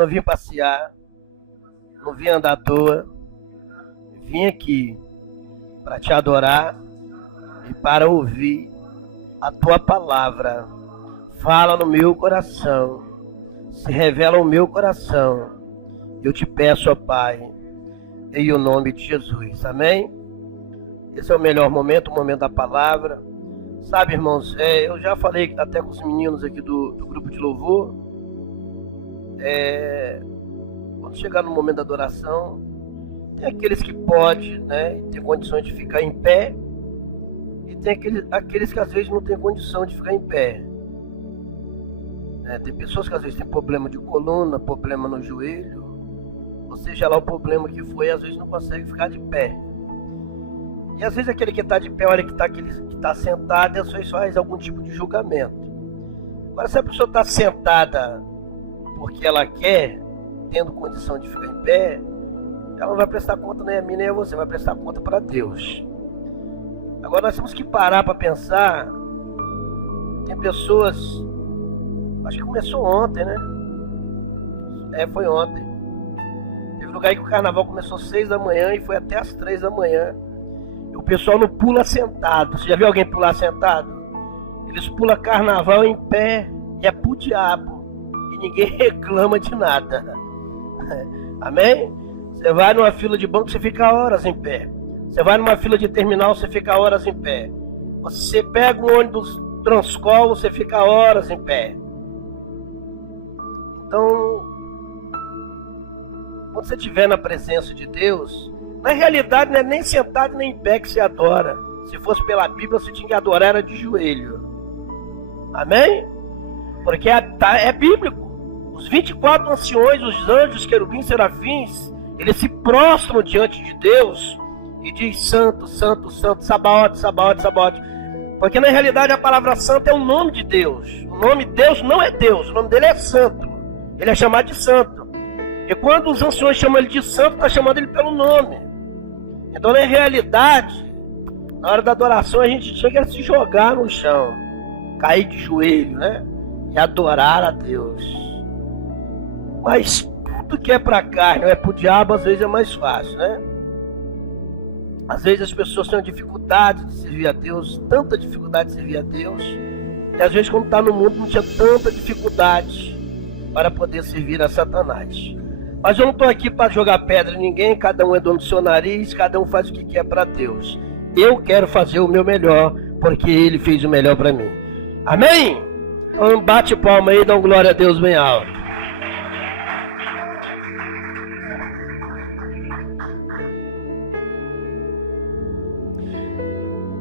não vim passear, não vim andar à toa. Vim aqui para te adorar e para ouvir a tua palavra. Fala no meu coração, se revela ao meu coração. Eu te peço, ó Pai, em o nome de Jesus. Amém? Esse é o melhor momento, o momento da palavra. Sabe, irmãos, eu já falei até com os meninos aqui do grupo de louvor. Quando chegar no momento da adoração, tem aqueles que podem, né, ter condições de ficar em pé, e tem aqueles que às vezes não têm condição de ficar em pé. Tem pessoas que às vezes têm problema de coluna, problema no joelho, ou seja lá o problema que foi, às vezes não consegue ficar de pé. E às vezes aquele que está de pé, olha aquele que está sentado, e às vezes faz algum tipo de julgamento. Agora, se a pessoa está sentada porque ela quer, tendo condição de ficar em pé, ela não vai prestar conta nem a mim nem a você, vai prestar conta para Deus. Agora nós temos que parar para pensar. Tem pessoas, acho que começou ontem, né? Foi ontem. Teve lugar que o carnaval começou às 6 da manhã e foi até às 3 da manhã. E o pessoal não pula sentado. Você já viu alguém pular sentado? Eles pulam carnaval em pé e é pro diabo. E ninguém reclama de nada. Amém? Você vai numa fila de banco, você fica horas em pé. Você vai numa fila de terminal, você fica horas em pé. Você pega um ônibus Transcol, você fica horas em pé. Então, quando você estiver na presença de Deus, na realidade não é nem sentado nem em pé que você adora. Se fosse pela Bíblia, você tinha que adorar era de joelho. Amém? Porque é bíblico. Os 24 anciões, os anjos, querubins, serafins, eles se prostram diante de Deus e diz santo, santo, santo, Sabaote, Sabaote, Sabaote. Porque na realidade a palavra santo é o nome de Deus. O nome de Deus não é Deus, o nome dele é santo. Ele é chamado de santo. E quando os anciões chamam ele de santo, está chamando ele pelo nome. Então na realidade, na hora da adoração a gente chega a se jogar no chão, cair de joelho, né? E adorar a Deus. Mas tudo que é para carne ou é para o diabo, às vezes é mais fácil, né? Às vezes as pessoas têm dificuldade de servir a Deus, tanta dificuldade de servir a Deus, e às vezes quando está no mundo não tinha tanta dificuldade para poder servir a Satanás. Mas eu não estou aqui para jogar pedra em ninguém, cada um é dono do seu nariz, cada um faz o que quer para Deus. Eu quero fazer o meu melhor, porque Ele fez o melhor para mim. Amém? Então bate palma aí e dá um glória a Deus bem alto.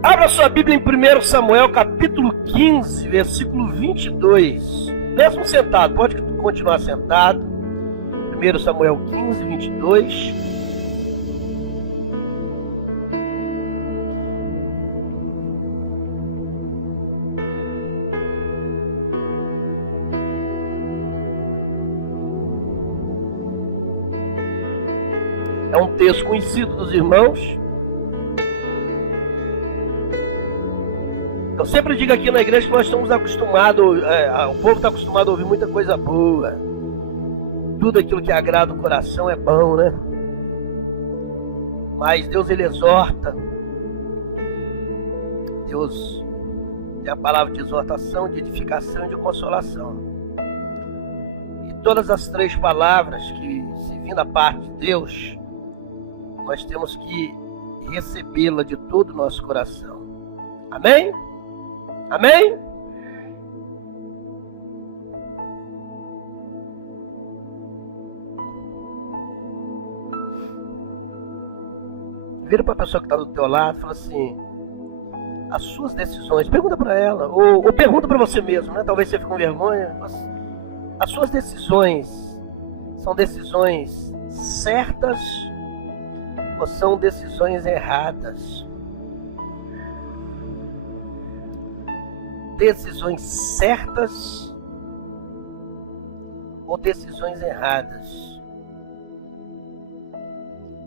Abra sua Bíblia em 1 Samuel, capítulo 15, versículo 22. Mesmo sentado, pode continuar sentado. 1 Samuel 15, 22. É um texto conhecido dos irmãos. Eu sempre digo aqui na igreja que nós estamos acostumados, o povo está acostumado a ouvir muita coisa boa. Tudo aquilo que agrada o coração é bom, né? Mas Deus, Ele exorta. Deus tem a palavra de exortação, de edificação e de consolação. E todas as três palavras que se vêm da parte de Deus, nós temos que recebê-la de todo o nosso coração. Amém? Amém? Vira para a pessoa que está do teu lado e fala assim: as suas decisões, pergunta para ela, ou pergunta para você mesmo, né? Talvez você fique com vergonha. As suas decisões são decisões certas ou são decisões erradas? Decisões certas ou decisões erradas?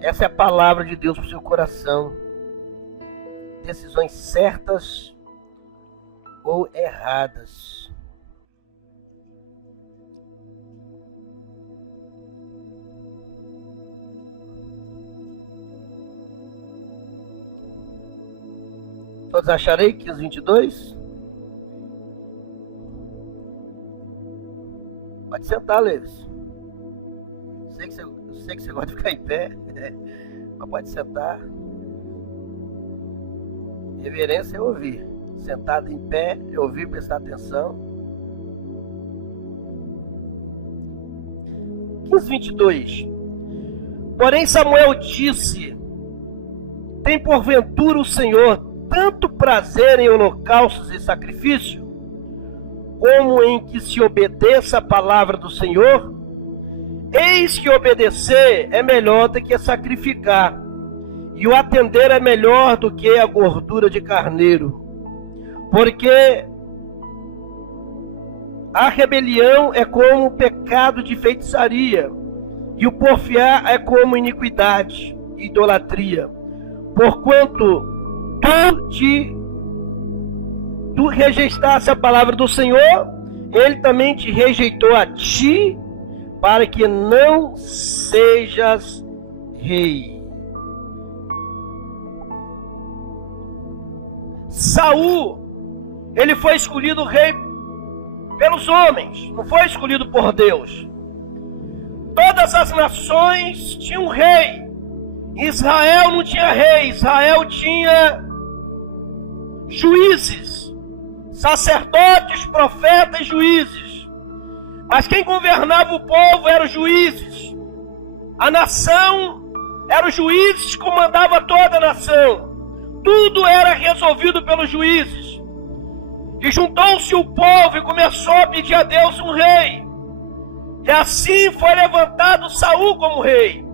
Essa é a palavra de Deus para o seu coração. Decisões certas ou erradas? Todos acharei? 15:22? Pode sentar, Leves. Sei que você gosta de ficar em pé, mas pode sentar. Reverência é ouvir. Sentado em pé, é ouvir, prestar atenção. 15:22. Porém Samuel disse: tem porventura o Senhor tanto prazer em holocaustos e sacrifício, como em que se obedeça a palavra do Senhor? Eis que obedecer é melhor do que sacrificar, e o atender é melhor do que a gordura de carneiro. Porque a rebelião é como o pecado de feitiçaria, e o porfiar é como iniquidade e idolatria. Porquanto tu rejeitaste a palavra do Senhor, Ele também te rejeitou a ti, para que não sejas rei. Saul, ele foi escolhido rei pelos homens, não foi escolhido por Deus. Todas as nações tinham rei. Israel não tinha rei, Israel tinha juízes, sacerdotes, profetas e juízes. Mas quem governava o povo eram os juízes. A nação eram os juízes que comandavam toda a nação. Tudo era resolvido pelos juízes. E juntou-se o povo e começou a pedir a Deus um rei. E assim foi levantado Saul como rei.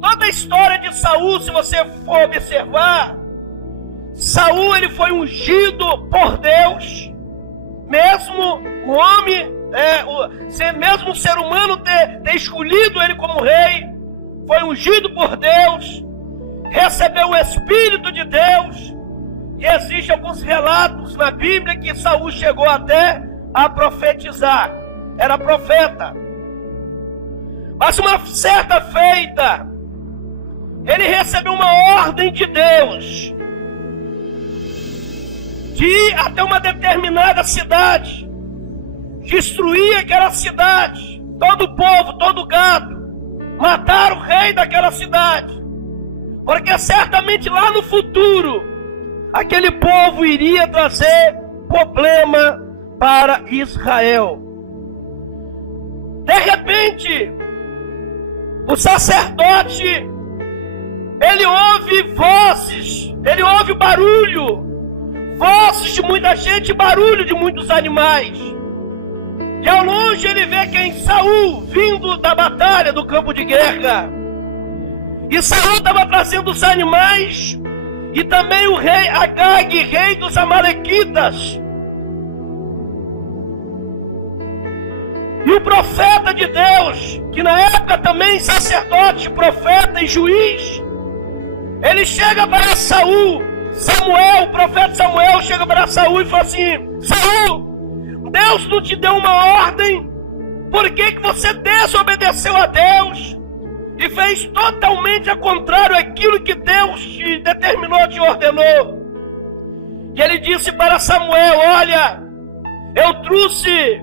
Toda a história de Saul, se você for observar, Saul ele foi ungido por Deus, mesmo o homem, mesmo o ser humano ter escolhido ele como rei, foi ungido por Deus, recebeu o Espírito de Deus, e existem alguns relatos na Bíblia que Saul chegou até a profetizar, era profeta. Mas uma certa feita, ele recebeu uma ordem de Deus de ir até uma determinada cidade, destruir aquela cidade, todo o povo, todo o gado, matar o rei daquela cidade, porque certamente lá no futuro aquele povo iria trazer problema para Israel. De repente, o sacerdote ele ouve vozes, ele ouve barulho, vozes de muita gente, barulho de muitos animais. E ao longe ele vê quem? Saul, vindo da batalha, do campo de guerra. E Saul estava trazendo os animais, e também o rei Agag, rei dos Amalequitas. E o profeta de Deus, que na época também sacerdote, profeta e juiz, ele chega para Saul, Samuel, o profeta Samuel chega para Saul e fala assim: Saul, Deus não te deu uma ordem, por que você desobedeceu a Deus e fez totalmente ao contrário daquilo que Deus te determinou, te ordenou? E ele disse para Samuel: olha, eu trouxe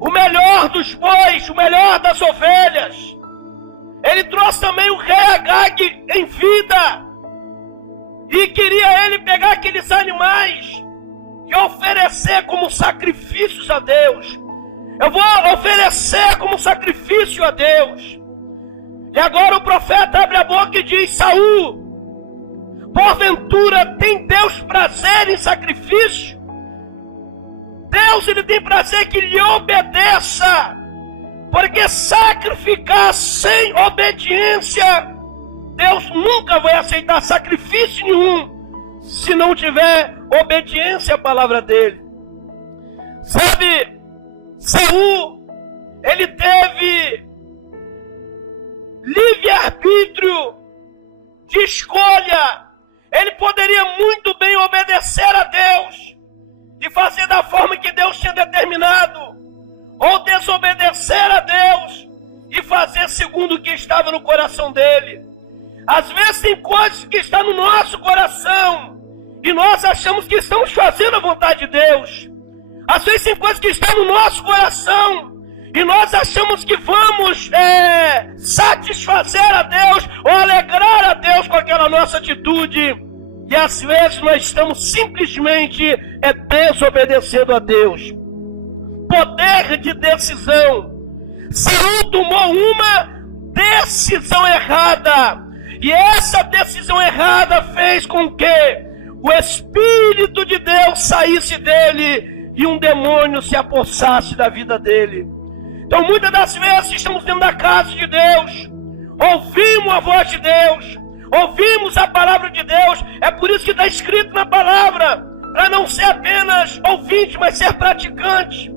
o melhor dos bois, o melhor das ovelhas. Ele trouxe também o rei Agag em vida. E queria ele pegar aqueles animais e oferecer como sacrifícios a Deus. Eu vou oferecer como sacrifício a Deus. E agora o profeta abre a boca e diz: Saul, porventura tem Deus prazer em sacrifício? Deus ele tem prazer que lhe obedeça, porque sacrificar sem obediência, Deus nunca vai aceitar sacrifício nenhum se não tiver obediência à palavra dele. Sabe, Saul, ele teve livre-arbítrio de escolha. Ele poderia muito bem obedecer a Deus e fazer da forma que Deus tinha determinado, ou desobedecer a Deus e fazer segundo o que estava no coração dele. Às vezes tem coisas que estão no nosso coração e nós achamos que estamos fazendo a vontade de Deus. Às vezes tem coisas que estão no nosso coração e nós achamos que vamos satisfazer a Deus ou alegrar a Deus com aquela nossa atitude. E às vezes nós estamos simplesmente desobedecendo a Deus. Poder de decisão. Saul tomou uma decisão errada. E essa decisão errada fez com que o Espírito de Deus saísse dele e um demônio se apossasse da vida dele. Então muitas das vezes estamos dentro da casa de Deus, ouvimos a voz de Deus, ouvimos a palavra de Deus. É por isso que está escrito na palavra, para não ser apenas ouvinte, mas ser praticante.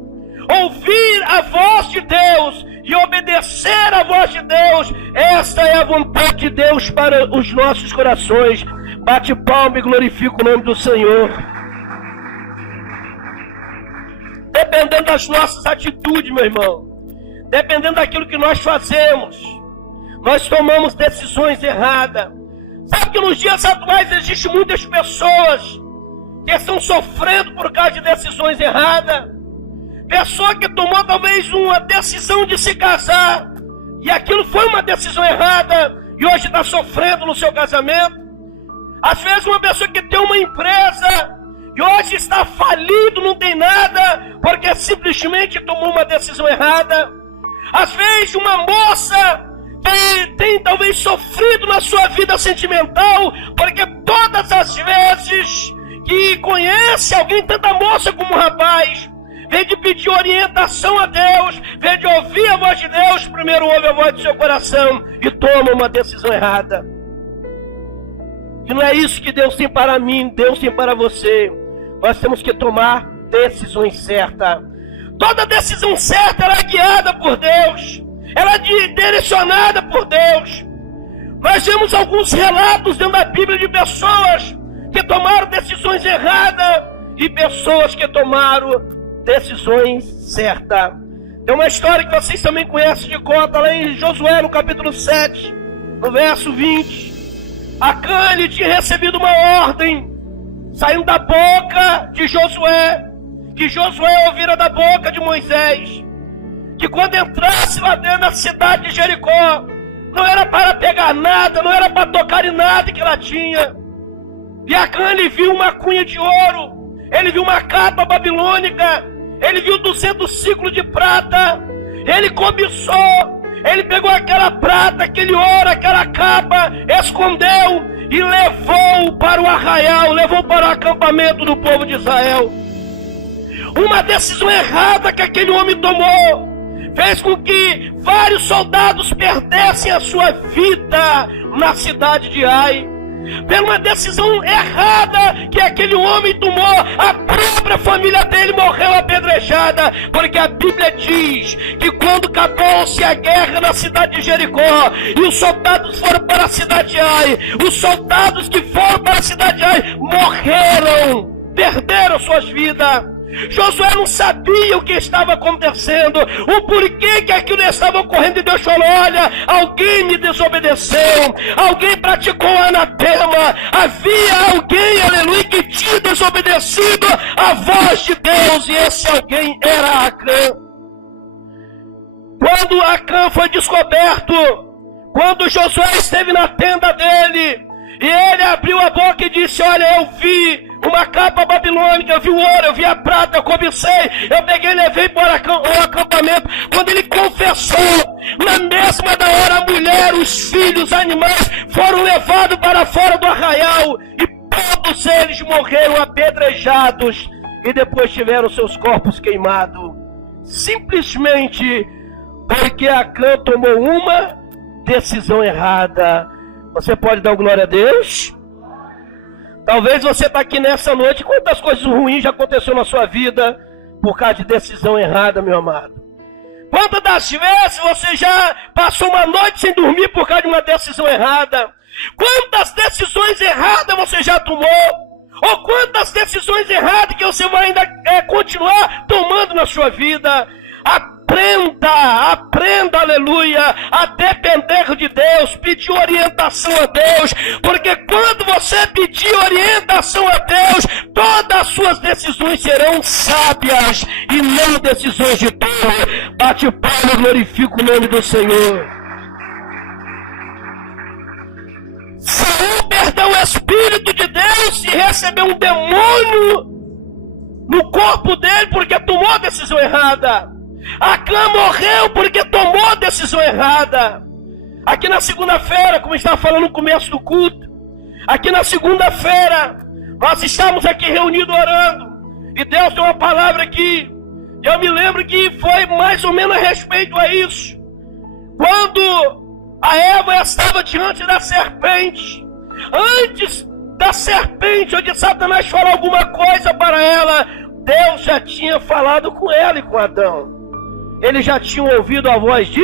Ouvir a voz de Deus e obedecer a voz de Deus, esta é a vontade de Deus para os nossos corações. Bate palma e glorifica o nome do Senhor. Dependendo das nossas atitudes, meu irmão, dependendo daquilo que nós fazemos, nós tomamos decisões erradas. Sabe que nos dias atuais existem muitas pessoas que estão sofrendo por causa de decisões erradas. Pessoa que tomou talvez uma decisão de se casar, e aquilo foi uma decisão errada, e hoje está sofrendo no seu casamento. Às vezes uma pessoa que tem uma empresa, e hoje está falido, não tem nada, porque simplesmente tomou uma decisão errada. Às vezes uma moça que tem talvez sofrido na sua vida sentimental, porque todas as vezes que conhece alguém, tanto a moça como o rapaz, vem de pedir orientação a Deus, vem de ouvir a voz de Deus, primeiro ouve a voz do seu coração e toma uma decisão errada. E não é isso que Deus tem para mim, Deus tem para você. Nós temos que tomar decisões certas. Toda decisão certa ela é guiada por Deus, ela é direcionada por Deus. Nós vemos alguns relatos dentro da Bíblia de pessoas que tomaram decisões erradas e pessoas que tomaram decisões certas. Tem uma história que vocês também conhecem de conta lá em Josué, no capítulo 7, no verso 20. Acã, ele tinha recebido uma ordem saindo da boca de Josué, que Josué ouvira da boca de Moisés, que quando entrasse lá dentro da cidade de Jericó, não era para pegar nada, não era para tocar em nada que ela tinha. E Acã, ele viu uma cunha de ouro, ele viu uma capa babilônica, ele viu 200 ciclos de prata, ele cobiçou, ele pegou aquela prata, aquele ouro, aquela capa, escondeu e levou para o arraial, levou para o acampamento do povo de Israel. Uma decisão errada que aquele homem tomou fez com que vários soldados perdessem a sua vida na cidade de Ai. Pela uma decisão errada que aquele homem tomou, a própria família dele morreu apedrejada, porque a Bíblia diz que quando acabou-se a guerra na cidade de Jericó e os soldados foram para a cidade de Ai, os soldados que foram para a cidade de Ai morreram, perderam suas vidas. Josué não sabia o que estava acontecendo, o porquê que aquilo estava ocorrendo, e Deus falou: olha, alguém me desobedeceu, alguém praticou anatema, havia alguém, aleluia, que tinha desobedecido a voz de Deus, e esse alguém era Acã. Quando Acã foi descoberto, quando Josué esteve na tenda dele, e ele abriu a boca e disse: olha, eu vi uma capa babilônica, eu vi o ouro, eu vi a prata, eu cobicei, eu peguei e levei para o acampamento. Quando ele confessou, na mesma da hora, a mulher, os filhos, os animais foram levados para fora do arraial, e todos eles morreram apedrejados, e depois tiveram seus corpos queimados, simplesmente porque Acã tomou uma decisão errada. Você pode dar glória a Deus? Talvez você está aqui nessa noite, quantas coisas ruins já aconteceu na sua vida por causa de decisão errada, meu amado. Quantas das vezes você já passou uma noite sem dormir por causa de uma decisão errada? Quantas decisões erradas você já tomou? Ou quantas decisões erradas que você vai ainda continuar tomando na sua vida? A aprenda, aleluia, a depender de Deus, pedir orientação a Deus, porque quando você pedir orientação a Deus, todas as suas decisões serão sábias e não decisões de dor. Bate palma e glorifica o nome do Senhor. Saul perdeu o Espírito de Deus e recebeu um demônio no corpo dele porque tomou a decisão errada. Acã morreu porque tomou a decisão errada. Aqui na segunda-feira, como estava falando no começo do culto, aqui na segunda-feira, nós estamos aqui reunidos orando, e Deus tem uma palavra aqui. Eu me lembro que foi mais ou menos a respeito a isso. Quando a Eva estava diante da serpente, antes da serpente ou de Satanás falar alguma coisa para ela, Deus já tinha falado com ela e com Adão. Eles já tinham ouvido a voz de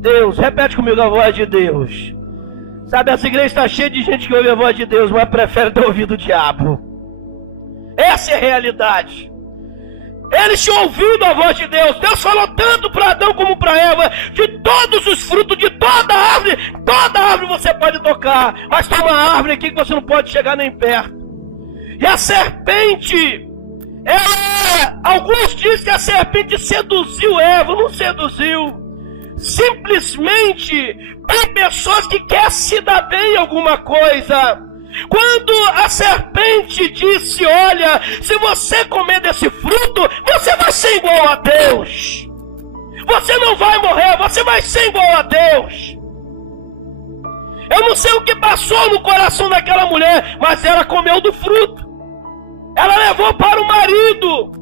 Deus. Repete comigo: a voz de Deus. Sabe, essa igreja está cheia de gente que ouve a voz de Deus, mas prefere ter ouvido o diabo. Essa é a realidade. Eles tinham ouvido a voz de Deus. Deus falou tanto para Adão como para Eva: de todos os frutos, de toda árvore você pode tocar, mas tem uma árvore aqui que você não pode chegar nem perto. E a serpente, alguns dizem que a serpente seduziu Eva. Não seduziu. Simplesmente tem pessoas que querem se dar bem em alguma coisa. Quando a serpente disse: olha, se você comer desse fruto, você vai ser igual a Deus. Você não vai morrer, você vai ser igual a Deus. Eu não sei o que passou no coração daquela mulher, mas ela comeu do fruto. Ela levou para o marido.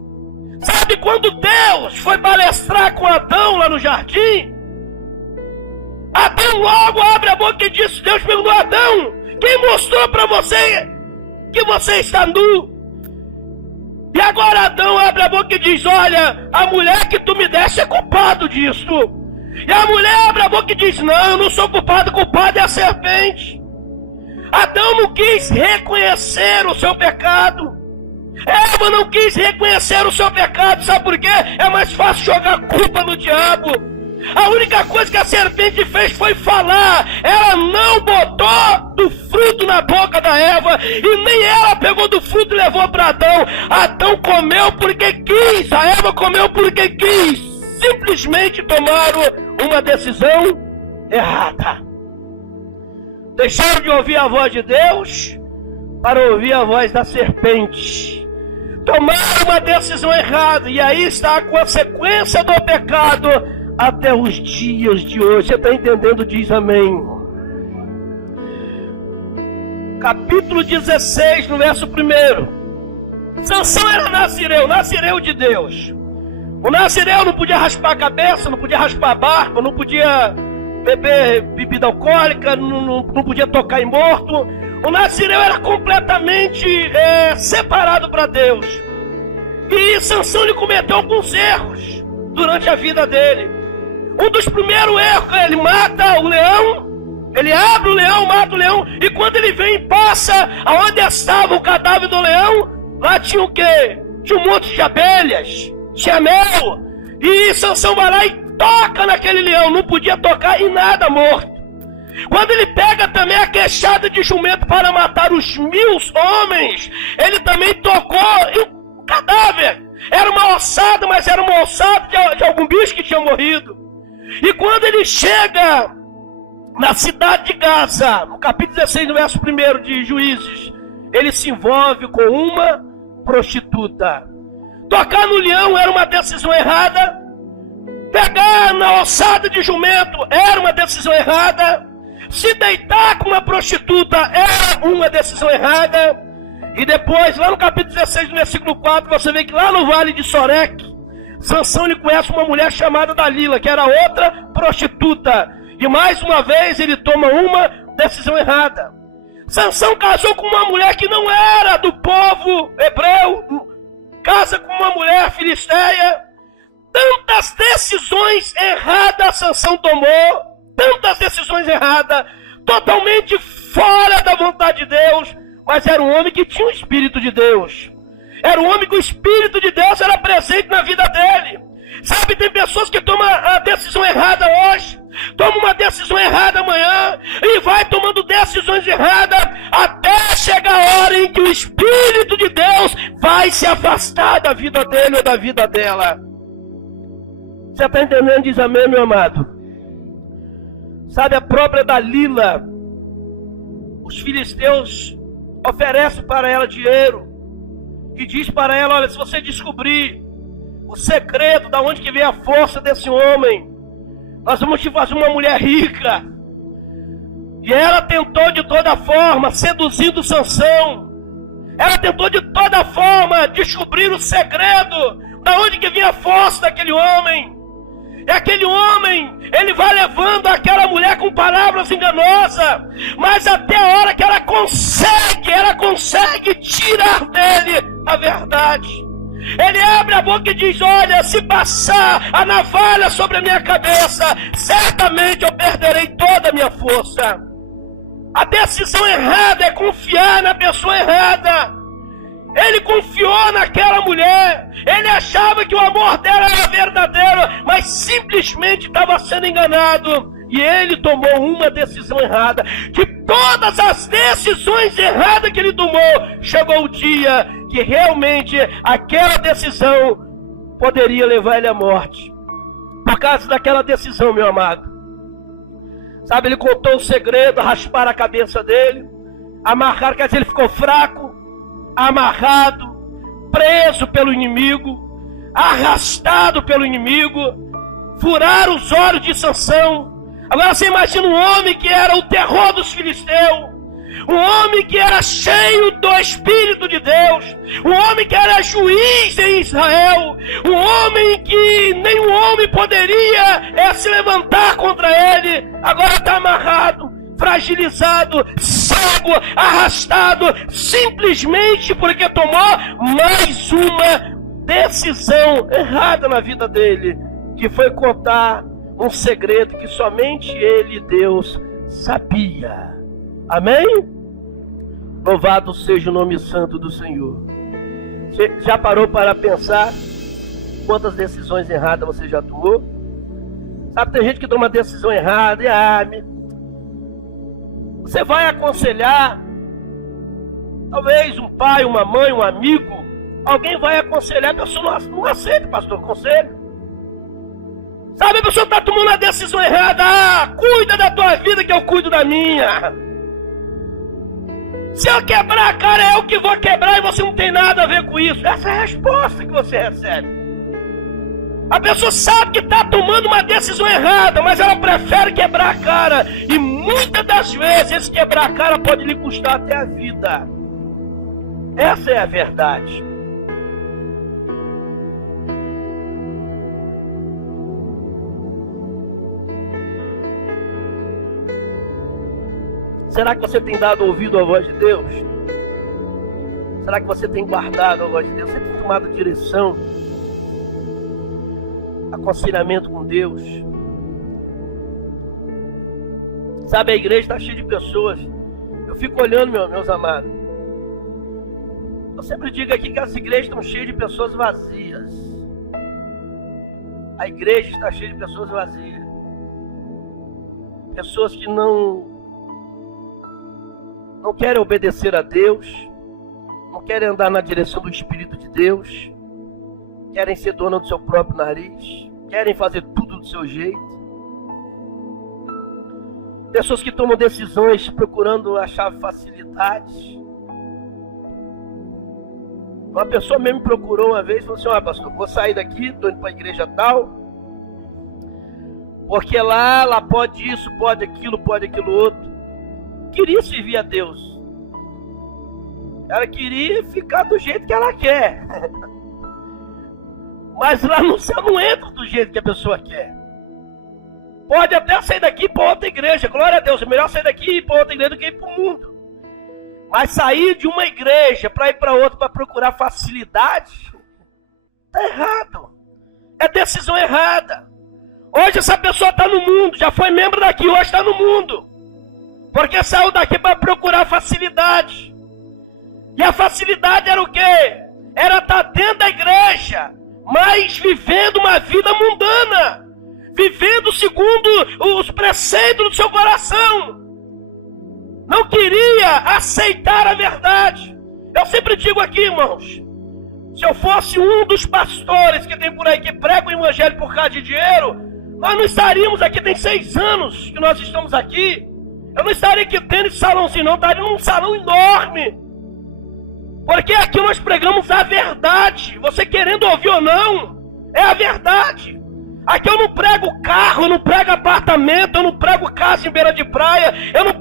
Sabe, quando Deus foi palestrar com Adão lá no jardim, Adão logo abre a boca e diz: Deus perguntou a Adão: quem mostrou para você que você está nu? E agora Adão abre a boca e diz: olha, a mulher que tu me deste é culpado disso. E a mulher abre a boca e diz: não, eu não sou culpado é a serpente. Adão não quis reconhecer o seu pecado. Eva não quis reconhecer o seu pecado. Sabe por quê? É mais fácil jogar a culpa no diabo. A única coisa que a serpente fez foi falar. Ela não botou do fruto na boca da Eva, e nem ela pegou do fruto e levou para Adão. Adão comeu porque quis, a Eva comeu porque quis. Simplesmente tomaram uma decisão errada. Deixaram de ouvir a voz de Deus para ouvir a voz da serpente. Tomaram uma decisão errada, e aí está a consequência do pecado até os dias de hoje. Você está entendendo? Diz amém. Capítulo 16, no verso 1. Sansão era nazireu de Deus. O nazireu não podia raspar a cabeça, não podia raspar a barba, não podia beber bebida alcoólica, não podia tocar em morto. O nazireu era completamente separado para Deus. E Sansão lhe cometeu alguns erros durante a vida dele. Um dos primeiros erros: ele mata o leão, ele abre o leão, mata o leão, e quando ele vem e passa aonde estava o cadáver do leão, lá tinha o quê? Tinha um monte de abelhas, tinha mel, e Sansão vai lá e toca naquele leão. Não podia tocar em nada morto. Quando ele pega também a queixada de jumento para matar os 1000 homens, ele também tocou em um cadáver. Era uma ossada, mas era uma ossada de algum bicho que tinha morrido. E quando ele chega na cidade de Gaza, no capítulo 16, no verso 1 de Juízes, ele se envolve com uma prostituta. Tocar no leão era uma decisão errada. Pegar na ossada de jumento era uma decisão errada. Se deitar com uma prostituta era uma decisão errada. E depois, lá no capítulo 16, no versículo 4, você vê que lá no vale de Soreque, Sansão ele conhece uma mulher chamada Dalila, que era outra prostituta. E mais uma vez ele toma uma decisão errada. Sansão casou com uma mulher que não era do povo hebreu, casa com uma mulher filisteia. Tantas decisões erradas Sansão tomou, tantas decisões erradas, totalmente fora da vontade de Deus, mas era um homem que tinha o Espírito de Deus. Era um homem que o Espírito de Deus era presente na vida dele. Sabe, tem pessoas que tomam a decisão errada hoje, tomam uma decisão errada amanhã, e vai tomando decisões erradas, até chegar a hora em que o Espírito de Deus vai se afastar da vida dele ou da vida dela. Você está entendendo? Diz amém, meu amado. Sabe, a própria Dalila, os filisteus oferecem para ela dinheiro, e diz para ela: olha, se você descobrir o segredo da onde que vem a força desse homem, nós vamos te fazer uma mulher rica. E ela tentou de toda forma, seduzindo Sansão. Ela tentou de toda forma descobrir o segredo da onde que vinha a força daquele homem. E aquele homem, ele vai levando aquela mulher com palavras enganosas, mas até a hora que ela consegue tirar dele a verdade. Ele abre a boca e diz: olha, se passar a navalha sobre a minha cabeça, certamente eu perderei toda a minha força. A decisão errada é confiar na pessoa errada. Ele confiou naquela mulher, ele achava que o amor dela era verdadeiro, mas simplesmente estava sendo enganado. E ele tomou uma decisão errada. De todas as decisões erradas que ele tomou, chegou o dia que realmente aquela decisão poderia levar ele à morte. Por causa daquela decisão, meu amado. Sabe, ele contou o segredo, rasparam a cabeça dele, amarraram, quer dizer, ele ficou fraco, amarrado, preso pelo inimigo, arrastado pelo inimigo, furaram os olhos de Sansão. Agora você imagina um homem que era o terror dos filisteus, um homem que era cheio do Espírito de Deus, um homem que era juiz em Israel, um homem que nenhum homem poderia se levantar contra ele. Agora está amarrado, fragilizado, cego, arrastado, simplesmente porque tomou mais uma decisão errada na vida dele, que foi contar um segredo que somente ele e Deus sabia. Amém? Louvado seja o nome santo do Senhor. Você já parou para pensar quantas decisões erradas você já tomou? Sabe, tem gente que toma decisão errada e você vai aconselhar, talvez um pai, uma mãe, um amigo, alguém vai aconselhar, a pessoa não aceita, pastor, conselho. Sabe, a pessoa está tomando a decisão errada. Cuida da tua vida que eu cuido da minha. Se eu quebrar a cara, é eu que vou quebrar e você não tem nada a ver com isso. Essa é a resposta que você recebe. A pessoa sabe que está tomando uma decisão errada, mas ela prefere quebrar a cara. E muitas das vezes esse quebrar a cara pode lhe custar até a vida. Essa é a verdade. Será que você tem dado ouvido à voz de Deus? Será que você tem guardado a voz de Deus? Você tem tomado direção? Aconselhamento com Deus? Sabe, a igreja está cheia de pessoas. Eu fico olhando, meus amados. Eu sempre digo aqui que as igrejas estão cheias de pessoas vazias. A igreja está cheia de pessoas vazias. Pessoas que não querem obedecer a Deus, não querem andar na direção do Espírito de Deus, querem ser dono do seu próprio nariz, querem fazer tudo do seu jeito. Pessoas que tomam decisões procurando achar facilidades. Uma pessoa mesmo me procurou uma vez e falou assim: pastor, vou sair daqui, estou indo para a igreja tal, porque lá pode isso, pode aquilo outro. Queria servir a Deus. Ela queria ficar do jeito que ela quer. Mas lá no céu não entra do jeito que a pessoa quer. Pode até sair daqui para outra igreja. Glória a Deus. É melhor sair daqui e ir para outra igreja do que ir para o mundo. Mas sair de uma igreja para ir para outra para procurar facilidade, está errado. É decisão errada. Hoje essa pessoa está no mundo. Já foi membro daqui, hoje está no mundo. Porque saiu daqui para procurar facilidade. E a facilidade era o quê? Era estar dentro da igreja, mas vivendo uma vida mundana, vivendo segundo os preceitos do seu coração. Não queria aceitar a verdade. Eu sempre digo aqui, irmãos, se eu fosse um dos pastores que tem por aí que prega o evangelho por causa de dinheiro, nós não estaríamos aqui, tem 6 anos que nós estamos aqui. Eu não estaria aqui tendo esse salãozinho não, estaria num salão enorme. Porque aqui nós pregamos a verdade. Você querendo ouvir ou não, é a verdade. Aqui eu não prego carro, eu não prego apartamento, eu não prego casa em beira de praia, eu não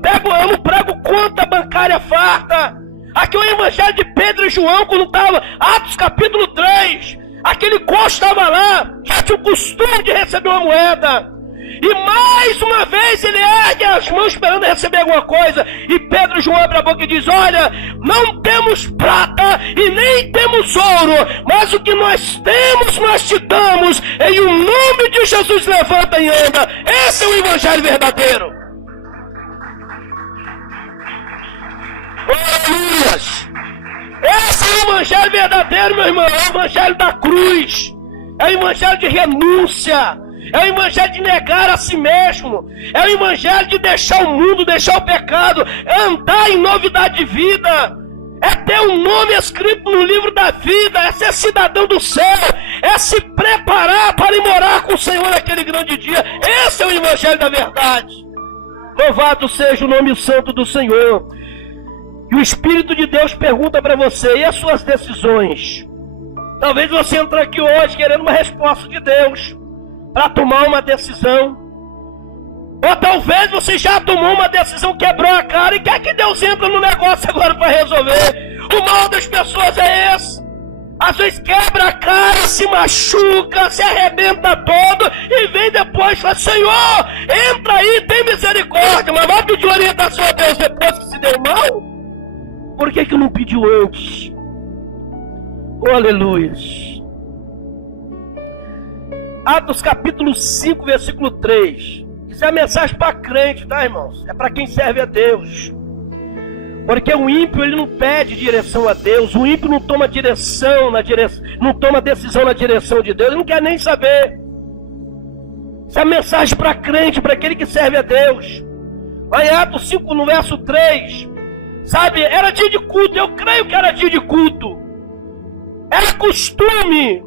prego conta bancária farta. Aqui é o evangelho de Pedro e João, quando estava, Atos capítulo 3, aquele coxo estava lá, já tinha o costume de receber uma moeda. E mais uma vez ele ergue as mãos esperando receber alguma coisa. E Pedro e João abrem a boca e diz: olha, não temos prata e nem temos ouro, mas o que nós temos nós te damos. Em o nome de Jesus levanta e anda. Esse é o evangelho verdadeiro. Aleluias! Esse é o evangelho verdadeiro, meu irmão. É o evangelho da cruz. É o evangelho de renúncia. É o evangelho de negar a si mesmo. É o evangelho de deixar o mundo, deixar o pecado, andar em novidade de vida. É ter um nome escrito no livro da vida. É ser cidadão do céu. É se preparar para ir morar com o Senhor naquele grande dia. Esse é o evangelho da verdade. Louvado seja o nome santo do Senhor. E o Espírito de Deus pergunta para você: e as suas decisões? Talvez você entre aqui hoje querendo uma resposta de Deus para tomar uma decisão. Ou talvez você já tomou uma decisão, quebrou a cara e quer que Deus entre no negócio agora para resolver. O mal das pessoas é esse. Às vezes quebra a cara, se machuca, se arrebenta todo e vem depois e fala: Senhor, entra aí, tem misericórdia. Mas vai pedir orientação a Deus depois que se deu mal? Por que não pediu antes? Oh, aleluia. Atos capítulo 5, versículo 3. Isso é a mensagem para crente, tá, irmãos? É para quem serve a Deus. Porque o ímpio, ele não pede direção a Deus. O ímpio não toma não toma decisão na direção de Deus. Ele não quer nem saber. Isso é a mensagem para crente, para aquele que serve a Deus. Lá em Atos 5, no verso 3, sabe, era dia de culto. Eu creio que era dia de culto. Era costume.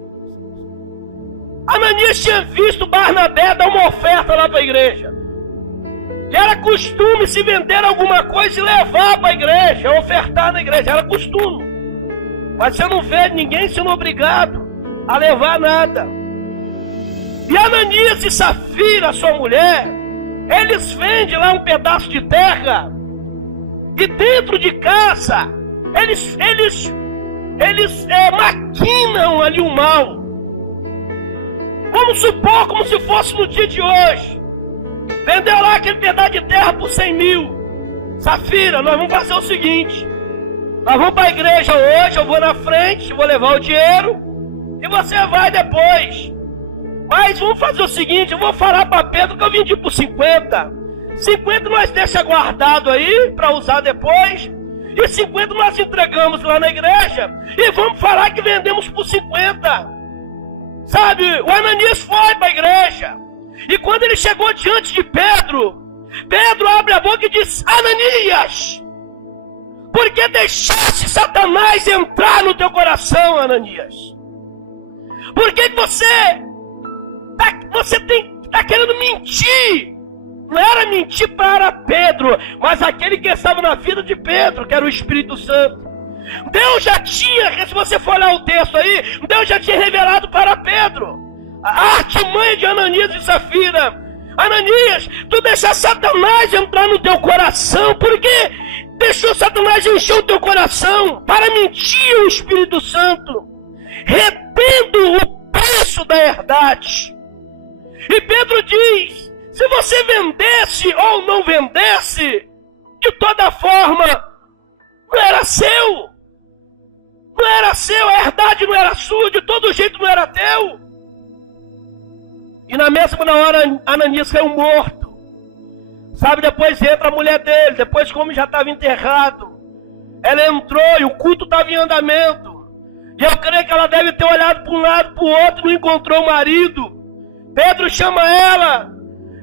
Ananias tinha visto Barnabé dar uma oferta lá para a igreja. E era costume se vender alguma coisa e levar para a igreja, ofertar na igreja. Era costume. Mas você não vê ninguém sendo obrigado a levar nada. E Ananias e Safira, sua mulher, eles vendem lá um pedaço de terra. E dentro de casa, eles maquinam ali o mal. Vamos supor como se fosse no dia de hoje. Vendeu lá aquele pedaço de terra por 100 mil. Safira, nós vamos fazer o seguinte: nós vamos para a igreja hoje, eu vou na frente, vou levar o dinheiro e você vai depois. Mas vamos fazer o seguinte: eu vou falar para Pedro que eu vendi por 50. 50 nós deixa guardado aí para usar depois. E 50 nós entregamos lá na igreja e vamos falar que vendemos por 50. Sabe, o Ananias foi para a igreja. E quando ele chegou diante de Pedro, Pedro abre a boca e diz: Ananias, por que deixaste Satanás entrar no teu coração, Ananias? Por que você está querendo mentir? Não era mentir para Pedro, mas aquele que estava na vida de Pedro, que era o Espírito Santo. Deus já tinha, se você for olhar o texto aí, Deus já tinha revelado para Pedro a artimanha de Ananias e Safira. Ananias, tu deixaste Satanás entrar no teu coração. Por que deixou Satanás encher o teu coração? Para mentir o Espírito Santo, retendo o preço da herdade. E Pedro diz: se você vendesse ou não vendesse, de toda forma, não era seu. Não era seu, a herdade não era sua, de todo jeito não era teu. E na mesma hora, Ananias caiu morto. Sabe, depois entra a mulher dele, depois como já estava enterrado. Ela entrou e o culto estava em andamento. E eu creio que ela deve ter olhado para um lado, para o outro, não encontrou o marido. Pedro chama ela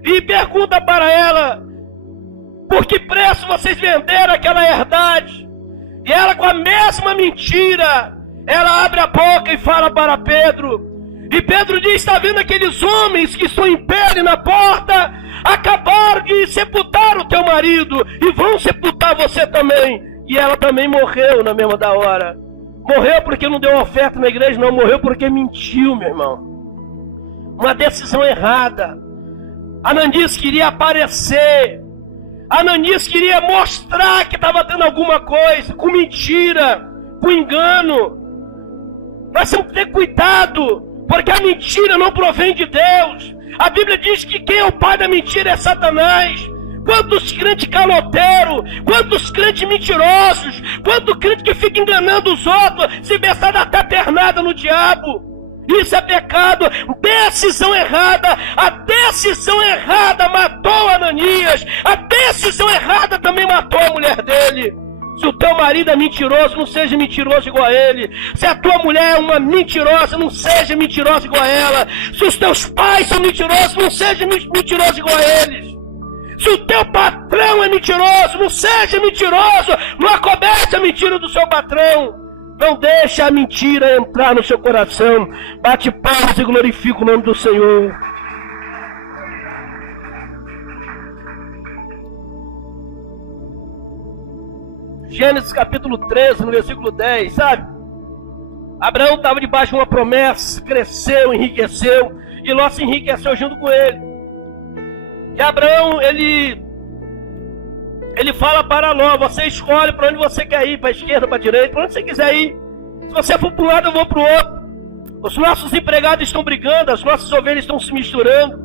e pergunta para ela: por que preço vocês venderam aquela herdade? E ela, com a mesma mentira, ela abre a boca e fala para Pedro. E Pedro diz: está vendo aqueles homens que estão em pé na porta? Acabaram de sepultar o teu marido e vão sepultar você também. E ela também morreu na mesma da hora. Morreu porque não deu oferta na igreja, não. Morreu porque mentiu, meu irmão. Uma decisão errada. Ananias queria aparecer. Ananias queria mostrar que estava dando alguma coisa, com mentira, com engano. Nós temos que ter cuidado, porque a mentira não provém de Deus. A Bíblia diz que quem é o pai da mentira é Satanás. Quantos crentes caloteiros, quantos crentes mentirosos, quantos crentes que ficam enganando os outros, se bestar até pernada no diabo. Isso é pecado, decisão errada. A decisão errada matou Ananias. A decisão errada também matou a mulher dele. Se o teu marido é mentiroso, não seja mentiroso igual a ele. Se a tua mulher é uma mentirosa, não seja mentirosa igual a ela. Se os teus pais são mentirosos, não seja mentiroso igual a eles. Se o teu patrão é mentiroso, não seja mentiroso. Não acoberte a mentira do seu patrão. Não deixe a mentira entrar no seu coração. Bate palmas e glorifica o nome do Senhor. Gênesis capítulo 13, no versículo 10, sabe? Abraão estava debaixo de uma promessa, cresceu, enriqueceu, e Ló se enriqueceu junto com ele. E Abraão, ele fala para Ló: você escolhe para onde você quer ir, para a esquerda, para a direita, para onde você quiser ir. Se você for para um lado, eu vou para o outro. Os nossos empregados estão brigando, as nossas ovelhas estão se misturando.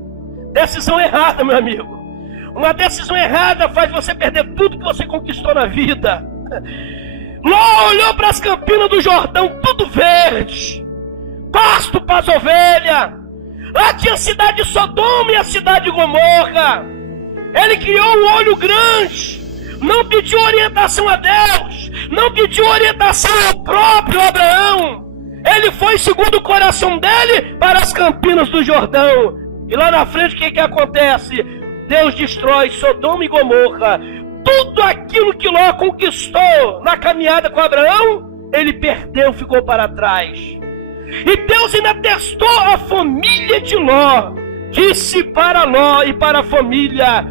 Decisão errada, meu amigo. Uma decisão errada faz você perder tudo que você conquistou na vida. Ló olhou para as campinas do Jordão, tudo verde, pasto para as ovelhas. Lá tinha a cidade de Sodoma e a cidade de Gomorra. Ele criou um olho grande, não pediu orientação a Deus, não pediu orientação ao próprio Abraão. Ele foi segundo o coração dele para as campinas do Jordão. E lá na frente o que acontece? Deus destrói Sodoma e Gomorra. Tudo aquilo que Ló conquistou na caminhada com Abraão, ele perdeu, ficou para trás. E Deus ainda testou a família de Ló. Disse para Ló e para a família: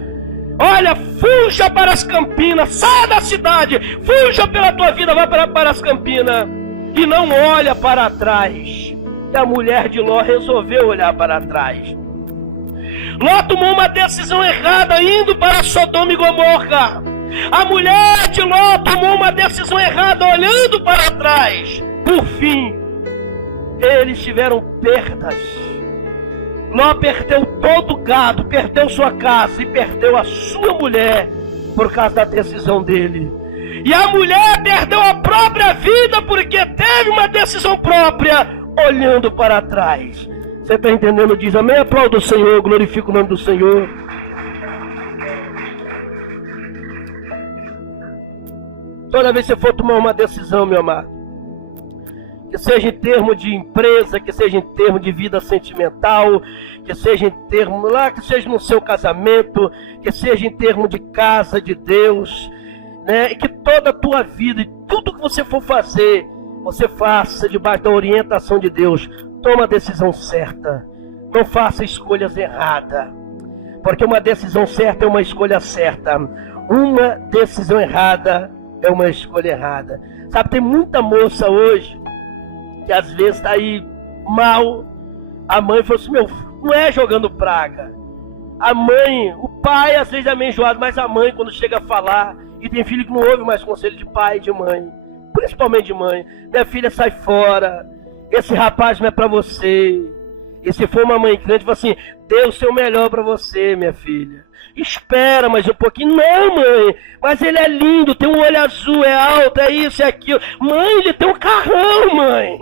olha, fuja para as campinas, sai da cidade, fuja pela tua vida, vai para as campinas. E não olha para trás. E a mulher de Ló resolveu olhar para trás. Ló tomou uma decisão errada indo para Sodoma e Gomorra. A mulher de Ló tomou uma decisão errada olhando para trás. Por fim, eles tiveram perdas. Ló perdeu todo o gado, perdeu sua casa e perdeu a sua mulher por causa da decisão dele. E a mulher perdeu a própria vida porque teve uma decisão própria olhando para trás. Você está entendendo? Diz amém, aplauda o Senhor, glorifica o nome do Senhor. Toda vez que você for tomar uma decisão, meu amado, que seja em termos de empresa, que seja em termos de vida sentimental, que seja em termos lá, que seja no seu casamento, que seja em termos de casa de Deus, né? E que toda a tua vida e tudo que você for fazer, você faça debaixo da orientação de Deus. Toma a decisão certa. Não faça escolhas erradas. Porque uma decisão certa é uma escolha certa. Uma decisão errada é uma escolha errada. Sabe, tem muita moça hoje que às vezes está aí mal. A mãe falou assim: meu, não é jogando praga. A mãe, o pai às vezes é meio enjoado, mas a mãe quando chega a falar, e tem filho que não ouve mais conselho de pai e de mãe, principalmente de mãe: minha filha, sai fora, esse rapaz não é para você. E se for uma mãe crente, fala assim: dê o seu melhor para você, minha filha. Espera mais um pouquinho. Não, mãe, mas ele é lindo, tem um olho azul, é alto, é isso, é aquilo. Mãe, ele tem um carrão, mãe.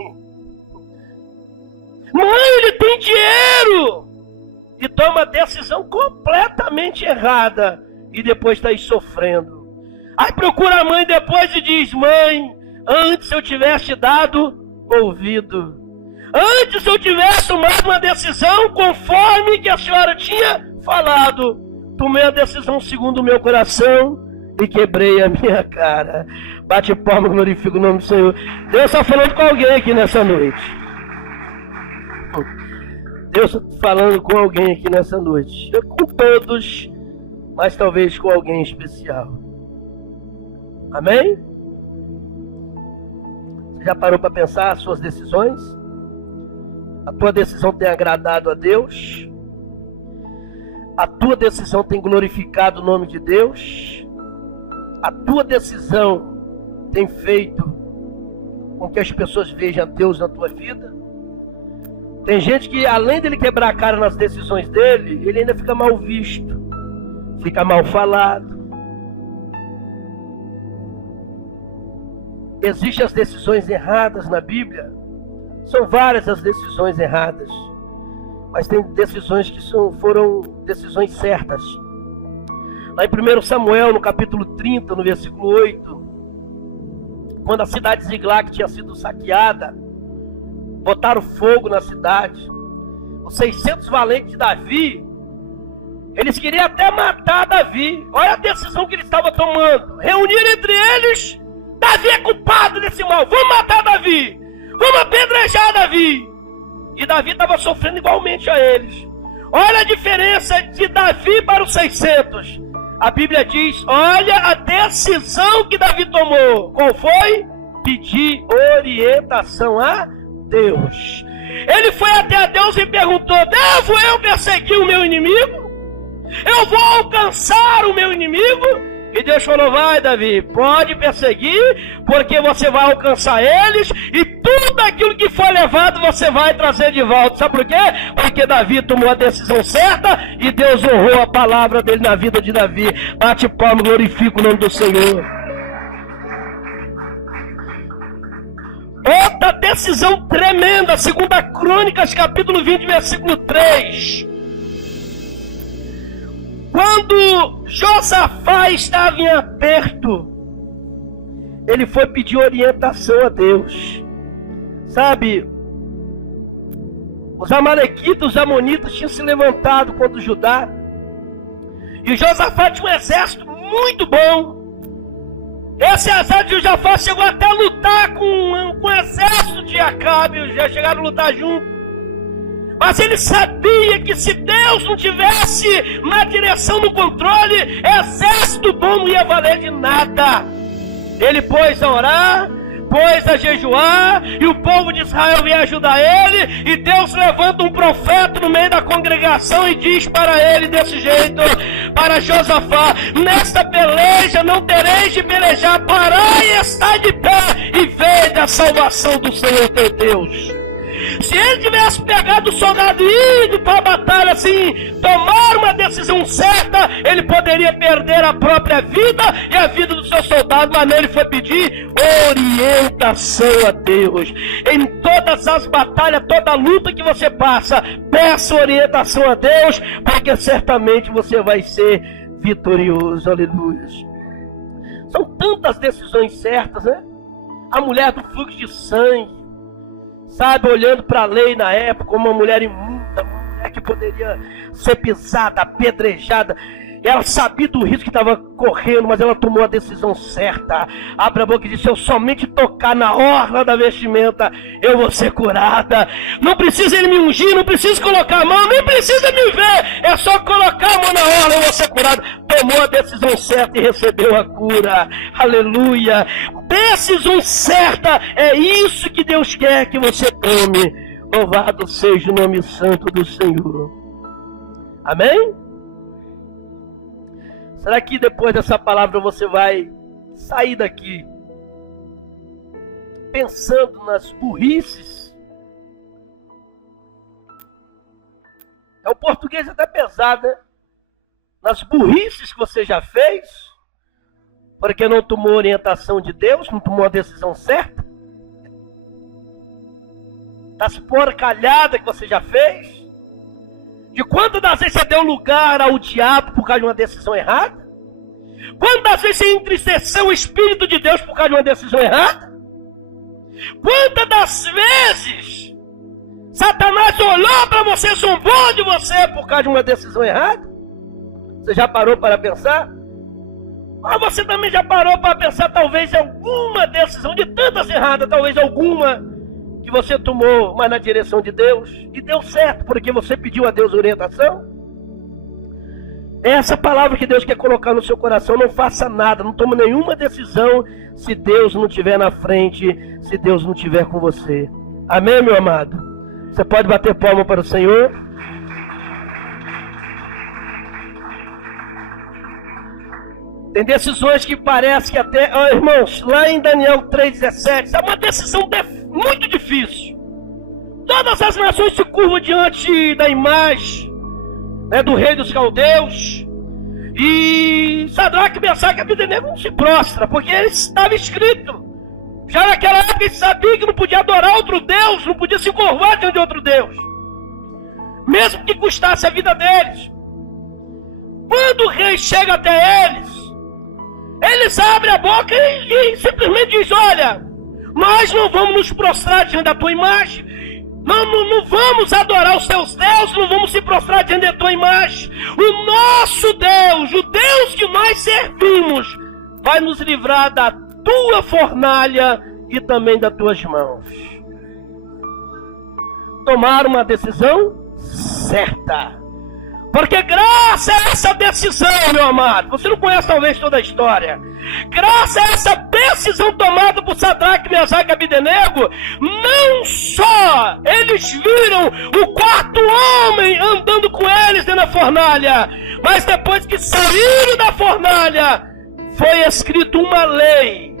Mãe, ele tem dinheiro. E toma a decisão completamente errada. E depois está aí sofrendo. Aí procura a mãe depois e diz: mãe, antes eu tivesse dado ouvido. Antes eu tivesse tomado uma decisão conforme que a senhora tinha falado, tomei a decisão segundo o meu coração e quebrei a minha cara. Bate palma, glorifica o nome do Senhor. Deus está falando com alguém aqui nessa noite. Deus está falando com alguém aqui nessa noite. Com todos, mas talvez com alguém especial. Amém? Você já parou para pensar as suas decisões? A tua decisão tem agradado a Deus? A tua decisão tem glorificado o nome de Deus? A tua decisão tem feito com que as pessoas vejam Deus na tua vida? Tem gente que, além dele quebrar a cara nas decisões dele, ele ainda fica mal visto, fica mal falado. Existem as decisões erradas na Bíblia. São várias as decisões erradas, mas tem decisões que foram decisões certas. Lá em 1 Samuel, no capítulo 30, no versículo 8, quando a cidade de Ziglag tinha sido saqueada, botaram fogo na cidade. Os 600 valentes de Davi, eles queriam até matar Davi. Olha a decisão que eles estavam tomando. Reuniram entre eles: Davi é culpado desse mal, vamos matar Davi, vamos apedrejar Davi. E Davi estava sofrendo igualmente a eles. Olha a diferença de Davi para os 600. A Bíblia diz: olha a decisão que Davi tomou. Qual foi? Pedir orientação a Deus. Ele foi até a Deus e perguntou: devo eu perseguir o meu inimigo? Eu vou alcançar o meu inimigo? E Deus falou: vai, Davi, pode perseguir, porque você vai alcançar eles, e tudo aquilo que foi levado você vai trazer de volta. Sabe por quê? Porque Davi tomou a decisão certa e Deus honrou a palavra dele na vida de Davi. Bate palma, glorifica o nome do Senhor. Outra decisão tremenda, 2 Crônicas, capítulo 20, versículo 3. Quando Josafá estava em aperto, ele foi pedir orientação a Deus. Sabe, os amalequitas, os amonitas tinham se levantado contra Judá, e Josafá tinha um exército muito bom. Esse exército de Josafá chegou até a lutar com o exército de Acabe, já chegaram a lutar junto. Mas ele sabia que se Deus não tivesse na direção, no controle, exército bom não ia valer de nada. Ele pôs a orar, pôs a jejuar, e o povo de Israel veio ajudar ele, e Deus levanta um profeta no meio da congregação e diz para ele desse jeito, para Josafá: nesta peleja não tereis de pelejar, parai e estai de pé, e veja a salvação do Senhor teu Deus. Se ele tivesse pegado o soldado e ido para a batalha assim, tomar uma decisão certa, ele poderia perder a própria vida e a vida do seu soldado, mas não, ele foi pedir orientação a Deus. Em todas as batalhas, toda luta que você passa, peça orientação a Deus, porque certamente você vai ser vitorioso. Aleluia. São tantas decisões certas, né? A mulher do fluxo de sangue, sabe, olhando para a lei na época, como uma mulher imunda, uma mulher que poderia ser pisada, apedrejada. Ela sabia do risco que estava correndo, mas ela tomou a decisão certa. Abre a boca e diz: se eu somente tocar na orla da vestimenta, eu vou ser curada. Não precisa ele me ungir, não precisa colocar a mão, nem precisa me ver. É só colocar a mão na orla, eu vou ser curada. Tomou a decisão certa e recebeu a cura. Aleluia. Decisão certa, é isso que Deus quer que você tome. Louvado seja o nome santo do Senhor. Amém? Será que depois dessa palavra você vai sair daqui pensando nas burrices? É um português até pesado, né? Nas burrices que você já fez, porque não tomou orientação de Deus, não tomou a decisão certa? Das porcalhadas que você já fez? De quantas das vezes você deu lugar ao diabo por causa de uma decisão errada? Quantas vezes você entristeceu o Espírito de Deus por causa de uma decisão errada? Quantas das vezes Satanás olhou para você, zombou de você por causa de uma decisão errada? Você já parou para pensar? Ou você também já parou para pensar talvez em alguma decisão de tantas erradas, talvez alguma que você tomou, mas na direção de Deus, e deu certo, porque você pediu a Deus orientação? É essa palavra que Deus quer colocar no seu coração. Não faça nada, não tome nenhuma decisão se Deus não estiver na frente, se Deus não estiver com você. Amém, meu amado? Você pode bater palma para o Senhor? Tem decisões que parece que até... irmãos, lá em Daniel 3,17, é uma decisão muito difícil. Todas as nações se curvam diante da imagem, né, do rei dos caldeus. E Sadraque, Mesaque e Abdenego não se prostra, porque ele estava escrito. Já naquela época ele sabia que não podia adorar outro Deus, não podia se curvar diante de outro Deus, mesmo que custasse a vida deles. Quando o rei chega até eles abrem a boca e simplesmente dizem: olha, nós não vamos nos prostrar diante da tua imagem, não vamos adorar os teus deuses, não vamos se prostrar diante da tua imagem. O nosso Deus, o Deus que nós servimos, vai nos livrar da tua fornalha e também das tuas mãos. Tomaram uma decisão certa. Porque graças a essa decisão, meu amado, você não conhece talvez toda a história, graças a essa decisão tomada por Sadraque, Mesaque e Abdenego, não só eles viram o quarto homem andando com eles dentro da fornalha, mas depois que saíram da fornalha, foi escrito uma lei.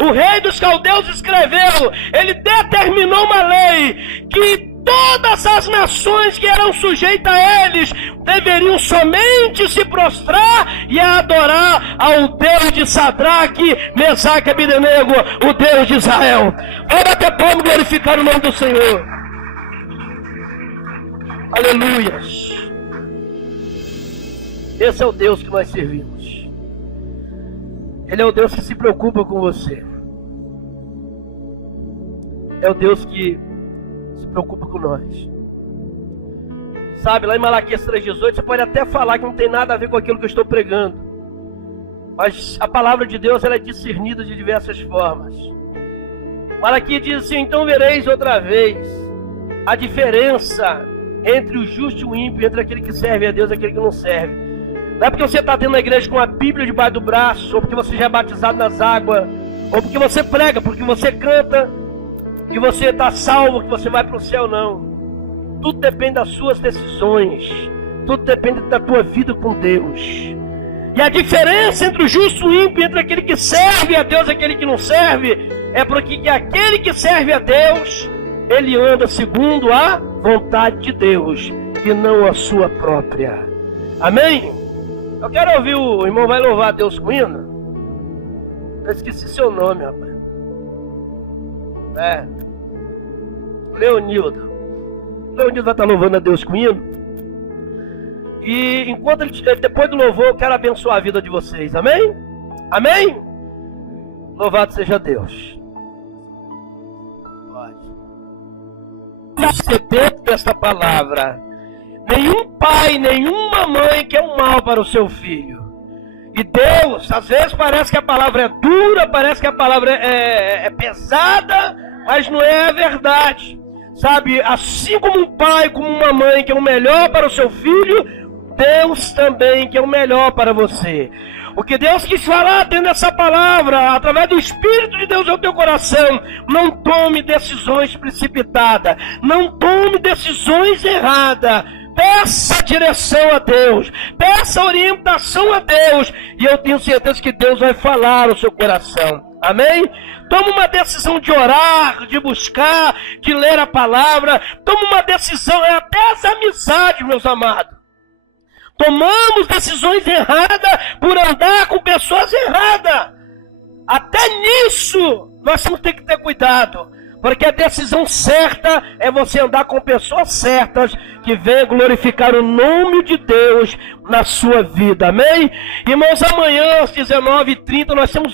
O rei dos caldeus escreveu, ele determinou uma lei que todas as nações que eram sujeitas a eles deveriam somente se prostrar e adorar ao Deus de Sadraque, Mesaque e Abdenego, o Deus de Israel. Vamos até palma glorificar o nome do Senhor. Aleluias. Esse é o Deus que nós servimos. Ele é o Deus que se preocupa com você. É o Deus que se preocupa com nós. Sabe, lá em Malaquias 3,18, você pode até falar que não tem nada a ver com aquilo que eu estou pregando, mas a palavra de Deus, ela é discernida de diversas formas. Malaquias diz assim: então vereis outra vez a diferença entre o justo e o ímpio, entre aquele que serve a Deus e aquele que não serve. Não é porque você está dentro da igreja com a Bíblia debaixo do braço, ou porque você já é batizado nas águas, ou porque você prega, porque você canta, que você está salvo, que você vai para o céu, não. Tudo depende das suas decisões, tudo depende da tua vida com Deus. E a diferença entre o justo e o ímpio, entre aquele que serve a Deus e aquele que não serve, é porque aquele que serve a Deus, ele anda segundo a vontade de Deus e não a sua própria. Amém? Eu quero ouvir o irmão vai louvar a Deus com hino. Eu esqueci seu nome, rapaz. Leonildo vai estar louvando a Deus com hino. E enquanto depois do louvor, eu quero abençoar a vida de vocês. Amém? Amém? Louvado seja Deus. Pode receber desta palavra. Nenhum pai, nenhuma mãe quer o mal para o seu filho. E Deus, às vezes parece que a palavra é dura, parece que a palavra é pesada, mas não é a verdade. Sabe, assim como um pai, como uma mãe quer o melhor para o seu filho, Deus também quer o melhor para você. O que Deus quis falar dentro dessa palavra, através do Espírito de Deus ao teu coração: não tome decisões precipitadas, não tome decisões erradas. Peça direção a Deus, peça orientação a Deus, e eu tenho certeza que Deus vai falar no seu coração. Amém? Toma uma decisão de orar, de buscar, de ler a palavra. Toma uma decisão, é até as amizades, meus amados. Tomamos decisões erradas por andar com pessoas erradas. Até nisso nós temos que ter cuidado, porque a decisão certa é você andar com pessoas certas que venham glorificar o nome de Deus na sua vida. Amém? Irmãos, amanhã às 19h30 nós temos